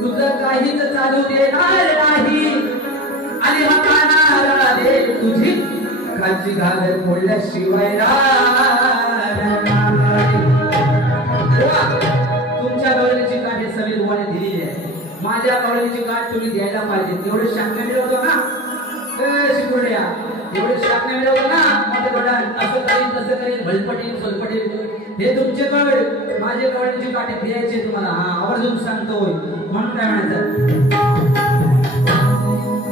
तुझं काहीच चालू देणार नाही आणि हाताला दे तुझी खालची घागर फोडल्याशिवाय तुमच्या गवळीची गाठ हे समीर बुवाने दिलेली आहे. माझ्या गवळीची गाठ तुम्ही द्यायला पाहिजे. एवढे शाखने मिळवतो ना शिकुर्ड्या, एवढे शाखने मिळवतो ना माझे वडील असं करीन तसं करीन भलपटीन सोलपटीन हे तुमचे गवळ माझे गवळीची गाठ द्यायची तुम्हाला. हा आवर्जून सांगतोय. म्हणून काय म्हणायचं,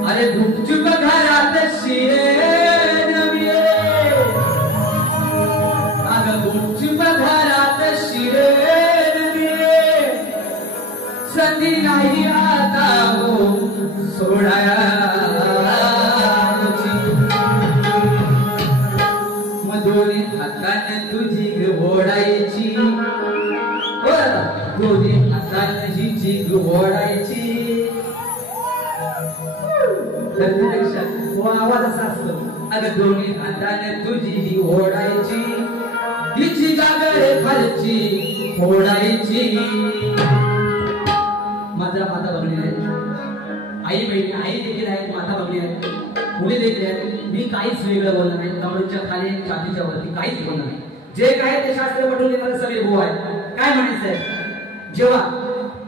अरे गुपचूप घरात शिरे नव्हे, अगं गुपचूप घरात शिरे नव्हे, संधी नाही आता हो सोडायची. दोन्ही हाताने तुझी ओढायची, दोन्ही हाताने हिची ओढायची. आवाज असा असतो, अगं दोन्ही हाताने तुझी ओढायची, हिची गागर खालची फोडायची. माझा माता बघली आहे, आई बहिणी आई देखील आहेत, माता बघली आहे, मुली देखील आहेत. मी काहीच वेगळं बोलणार नाही, कमळच्या खाली छातीच्या वरती काहीच बोलणार नाही. जे काय ते शास्त्र पटवून देणारा समीर भाऊ आहे. काय म्हणायचंय, जेव्हा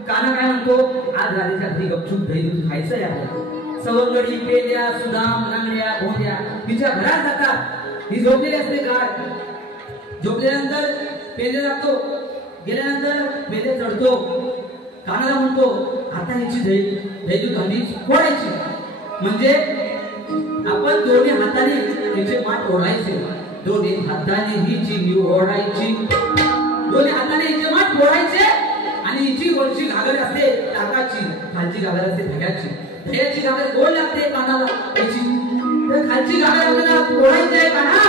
काना काय म्हणतो, आज रात्रीच्या घरी गपचूप दही दूध खायचंय आपल्याला. सवंगडी पेल्या सुदाम नांगड्या भोंड्या तिच्या घरात जातात. ही झोपलेली असते काय, झोपल्यानंतर पेले जातो, गेल्यानंतर पेले चढतो. कानाला म्हणतो, आता हिची दही दूध हंडी फोडायची. म्हणजे आपण दोन्ही हाताने हिचे माठ ओढायचे, दोन्ही हाताने हिची ओढायची, दोन्ही हाताने हिचे माठ फोडायचे. आणि हिची वरची घागर असते टाकाची, खालची घागर असते धग्याची. धग्याची घागर गोल लागते कानाला याची, तर खालची घागर आपल्याला फोडायची आहे. काना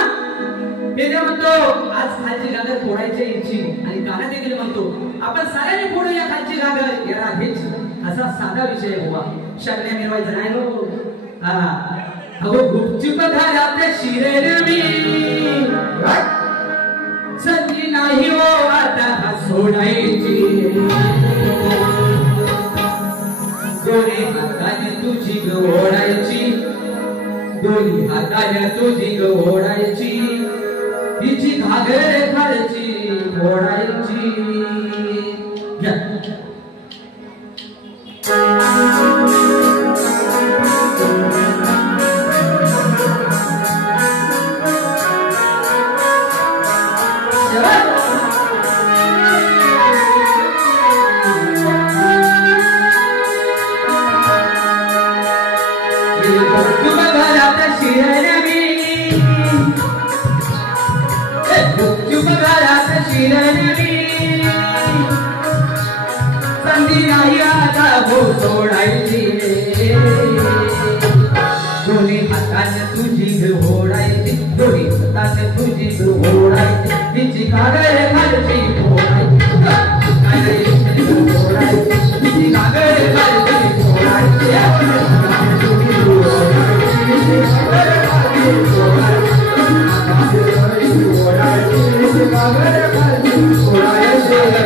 पेल्या म्हणतो, आज खालची घागर फोडायची हिची. आणि काना देखील म्हणतो, आपण साऱ्याने फोडूया खालची घागर याला हेच. असा साधा विषय हुआ, शगण्या मिरवायचं नाही हो. हा अगो गुपचूप घरात शिरेन मी, संधी नाही हो आता सोडायची. दोन्ही हाताने तुझी ओढायची, दोन्ही हाताने तुझी ओढायची, हिची घागर खालची फोडायची. संधी नाही आता हो सोडायची. दोन्ही हाताने तुझी ओढायची, दोन्ही हाताने तुझी ओढायची, तिची घागर खालची फोडायची, तिची घागर खालची फोडायची.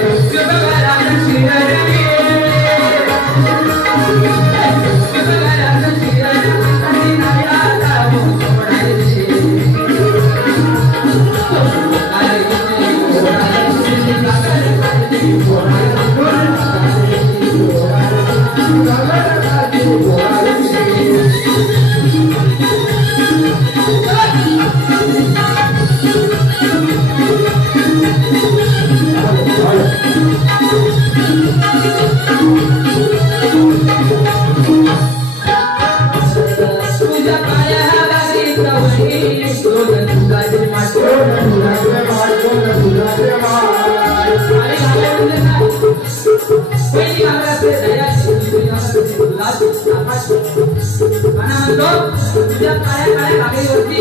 तुझ्या काळ्या काळ्या कागदीवरती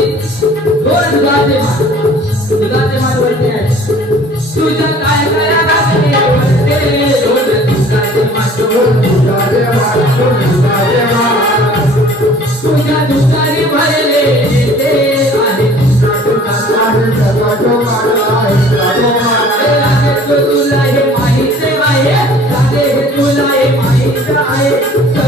दोन दुधाचे माठ वरती आहे. तुझ्या काळ्या काळ्या कागदीवरती दोन दुधाचे माठ, तुझ्या दुधारी भरले ते आहे तुला हे माहिती आहे